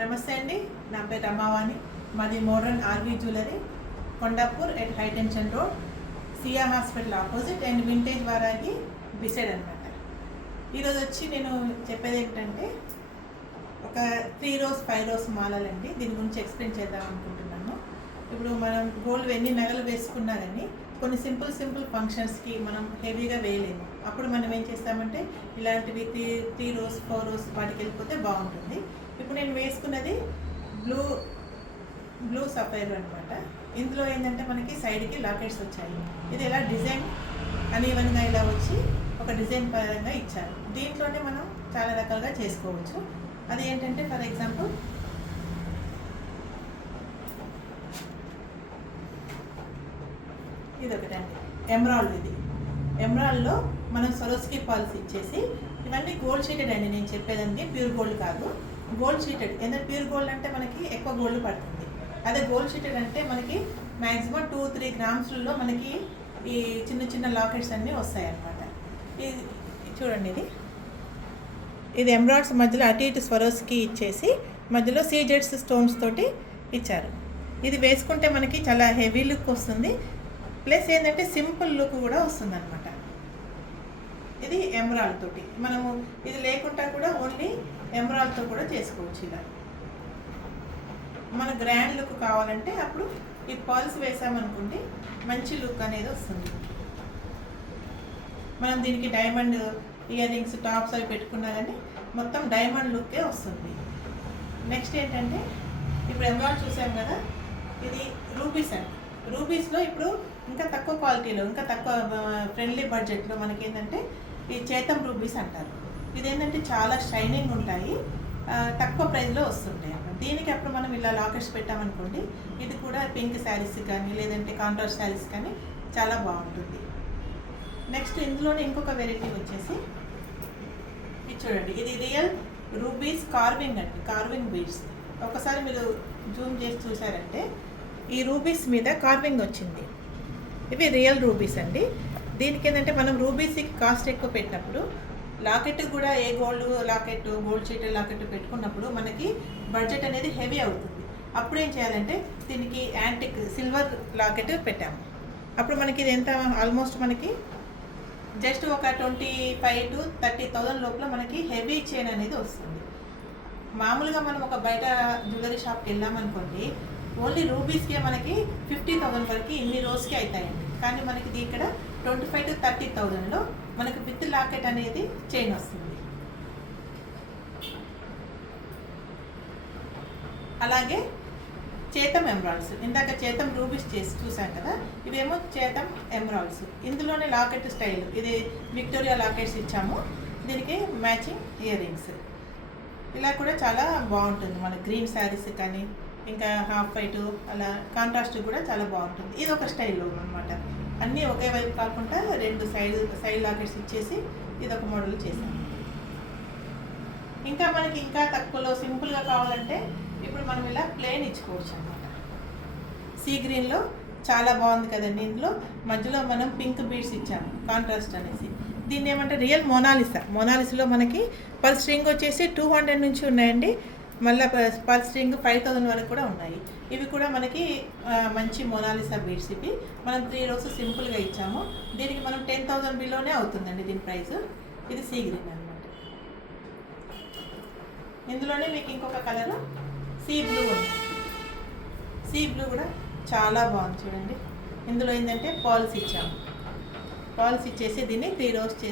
నమస్తే అండి, నా పేరు రమావాణి. మాది modern RV jewellery, Kondapur at high tension road, సియా హాస్పిటల్ ఆపోజిట్ అండ్ వింటేజ్ వారాగి బిసైడ్ అనమాట. ఈరోజు వచ్చి నేను చెప్పేది ఏంటంటే ఒక 3 రోస్ 5 రోస్ మాలలండి. దీని గురించి ఎక్స్ప్లెయిన్ చేద్దాం అనుకుంటున్నాను. ఇప్పుడు మనం గోల్డ్ ఎన్ని నగలు వేసుకున్నా కానీ కొన్ని సింపుల్ ఫంక్షన్స్కి మనం హెవీగా వేయలేము. అప్పుడు మనం ఏం చేస్తామంటే ఇలాంటివి 3 రోస్ 4 రోస్ వాటికి వెళ్ళిపోతే బాగుంటుంది. ఇప్పుడు నేను వేసుకున్నది బ్లూ సఫైర్ అనమాట. ఇందులో ఏంటంటే మనకి సైడ్కి లాకెట్స్ వచ్చాయి. ఇది ఎలా డిజైన్ అనీవన్గా ఇలా వచ్చి ఒక డిజైన్ పరంగా ఇచ్చారు. దీంట్లోనే మనం చాలా రకాలుగా చేసుకోవచ్చు. అది ఏంటంటే ఫర్ ఎగ్జాంపుల్ ఇది ఒకటండి, ఎమరాల్డ్. ఇది ఎమరాల్డ్లో మనం సొరోస్కి పాల్స్ ఇచ్చేసి, ఇవన్నీ గోల్డ్ షీటెడ్ అండి. నేను చెప్పేదానికి ప్యూర్ గోల్డ్ కాదు, గోల్డ్ షీటెడ్. ఎందుకంటే ప్యూర్ గోల్డ్ అంటే మనకి ఎక్కువ గోల్డ్ పడుతుంది. అదే గోల్డ్ షీటెడ్ అంటే మనకి మ్యాక్సిమం 2-3 గ్రామ్స్లో మనకి ఈ చిన్న లాకెట్స్ అన్నీ వస్తాయి అన్నమాట. ఇది చూడండి, ఇది ఎమరాల్డ్స్ మధ్యలో అటు ఇటు స్వరోస్కి ఇచ్చేసి మధ్యలో సీజెడ్స్ స్టోన్స్ తోటి ఇచ్చారు. ఇది వేసుకుంటే మనకి చాలా హెవీ లుక్ వస్తుంది, ప్లస్ ఏంటంటే సింపుల్ లుక్ కూడా వస్తుంది అనమాట. ఇది ఎమరాల్డ్ తోటి మనము ఇది లేకుండా కూడా ఓన్లీ ఎమరాల్డ్తో కూడా చేసుకోవచ్చు. ఇలా మన గ్రాండ్ లుక్ కావాలంటే అప్పుడు ఈ పర్ల్స్ వేసామనుకోండి, మంచి లుక్ అనేది వస్తుంది. మనం దీనికి డైమండ్ ఇయర్ రింగ్స్ టాప్స్ అవి పెట్టుకున్నా కానీ మొత్తం డైమండ్ లుక్కే వస్తుంది. నెక్స్ట్ ఏంటంటే ఇప్పుడు ఎమరాల్డ్ చూసాం కదా, ఇది రూబీస్ అండి. రూబీస్లో ఇప్పుడు ఇంకా తక్కువ క్వాలిటీలో, ఇంకా తక్కువ ఫ్రెండ్లీ బడ్జెట్లో మనకి ఏంటంటే ఈ చేతం రూబీస్ అంటారు. ఇదేంటంటే చాలా షైనింగ్ ఉంటాయి, తక్కువ ప్రైస్లో వస్తుంటాయి. దీనికి అప్పుడు మనం ఇలా లాకెట్స్ పెట్టామనుకోండి, ఇది కూడా పింక్ శారీస్ కానీ లేదంటే కాంట్రాస్ట్ శారీస్ కానీ చాలా బాగుంటుంది. నెక్స్ట్ ఇందులోనే ఇంకొక వెరైటీ వచ్చేసి ఇది చూడండి, ఇది రియల్ రూబీస్ కార్వింగ్ అండి, కార్వింగ్ బీడ్స్. ఒకసారి మీరు జూమ్ చేసి చూసారంటే ఈ రూబీస్ మీద కార్వింగ్ వచ్చింది. ఇవి రియల్ రూబీస్ అండి. దీనికి ఏంటంటే మనం రూబీస్కి కాస్ట్ ఎక్కువ పెట్టినప్పుడు లాకెట్ కూడా ఏ gold locket, gold sheeted locket పెట్టుకున్నప్పుడు మనకి బడ్జెట్ అనేది హెవీ అవుతుంది. అప్పుడు ఏం చేయాలంటే దీనికి యాంటిక్ సిల్వర్ లాకెట్ పెట్టాము. అప్పుడు మనకి ఇది ఎంత, ఆల్మోస్ట్ మనకి జస్ట్ ఒక 25,000 to 30,000 లోపల మనకి హెవీ చైన్ అనేది వస్తుంది. మామూలుగా మనం ఒక బయట జ్యువెలరీ షాప్కి వెళ్ళామనుకోండి, ఓన్లీ రూబీస్కే మనకి 50,000 వరకు ఇన్ని రోజుకి అవుతాయండి. కానీ మనకి ఇక్కడ 25,000 to 30,000లో మనకి విత్ లాకెట్ అనేది చైన్ వస్తుంది. అలాగే చేతం ఎమరాల్డ్స్, ఇందాక చేతం రూబీస్ చేసి చూసాం కదా, ఇవేమో చేతం ఎమరాల్డ్స్. ఇందులోనే లాకెట్ స్టైల్, ఇది విక్టోరియా లాకెట్స్ ఇచ్చాము, దీనికి మ్యాచింగ్ ఇయర్ రింగ్స్. ఇలా కూడా చాలా బాగుంటుంది. మన గ్రీన్ శారీస్ కానీ ఇంకా హాఫ్ వైట్ అలా కాంట్రాస్ట్ కూడా చాలా బాగుంటుంది. ఇది ఒక స్టైల్లో అనమాట. అన్నీ ఒకే వైపు కాకుండా 2 సైడ్ లాకెట్స్ ఇచ్చేసి ఇది ఒక మోడల్ చేసాం. ఇంకా మనకి ఇంకా తక్కువలో సింపుల్గా కావాలంటే ఇప్పుడు మనం ఇలా ప్లేన్ ఇచ్చుకోవచ్చు అనమాట. సీ గ్రీన్లో చాలా బాగుంది కదండి. ఇందులో మధ్యలో మనం పింక్ బీడ్స్ ఇచ్చాము కాంట్రాస్ట్ అనేసి. దీన్ని ఏమంటే రియల్ మోనాలిసాలో మనకి పర్ స్ట్రింగ్ వచ్చేసి 200 నుంచి ఉన్నాయండి. మళ్ళీ పర్ స్ట్రింగ్ 5,000 వరకు కూడా ఉన్నాయి. ఇవి కూడా మనకి మంచి మోనాలిసా బీడ్స్. ఇవి మనం 3 రోస్ సింపుల్గా ఇచ్చాము. దీనికి మనం 10,000 బిలోనే అవుతుందండి దీని ప్రైస్. ఇది సీ గ్రీన్ అనమాట. ఇందులోనే మీకు ఇంకొక కలరు సీ బ్లూ ఉంది. సీ బ్లూ కూడా చాలా బాగుంది చూడండి. ఇందులో ఏంటంటే పాల్స్ ఇచ్చాము. పాల్స్ ఇచ్చేసి దీన్ని 3 రోస్ చేసి